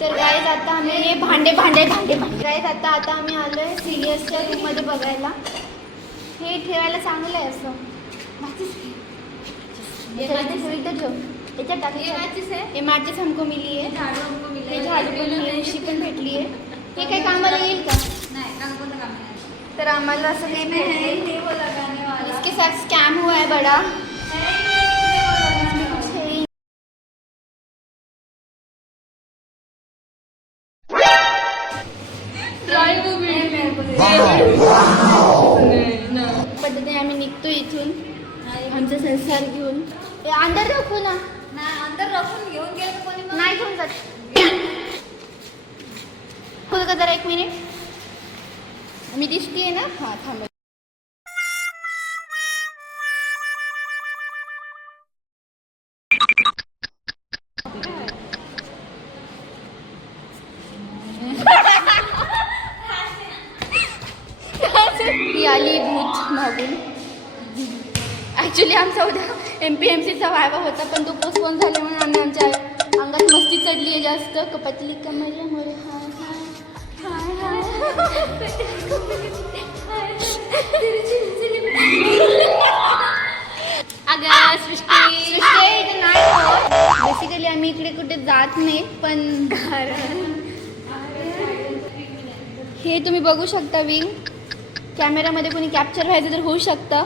तर गाईज आता आम्ही हे भांडे गाईज आता आम्ही आलोय सिरियसच्या रूम मध्ये बघायला. हे ठेवायला चांगलं आहे असं. हे मॅचेस हमको मिली है. हे झाडू पण ही उशी पण भेटली आहे. हे काही कामाला येईल का? तर आम्हाला असं काही भेटले. इसके साथ स्कॅम हुआ है बड़ा. पद्धतीने आम्ही निघतो इथून आमचा संसार घेऊन. अंदर रखू ना. अंदर रखून घेऊन गेलं कोणी नाही घेऊन जात. खोल का जरा 1 मिनिट. मी दिसतीये ना. हा थांब. ही आली भूत मागून. ॲक्च्युली आमचा उद्या MPMCचा वायवा होता पण तो पोस्टपोन झाल्यामुळे आम्ही आमच्या अंगात मस्ती चढली आहे जास्त. कपतली कमरिया मोरे हाय हाय हाय अगं सृष्टी बेसिकली आम्ही इकडे कुठे जात नाही पण हे तुम्ही बघू शकता. विंग कॅमेरामध्ये कोणी कॅप्चर व्हायचं तर होऊ शकतं.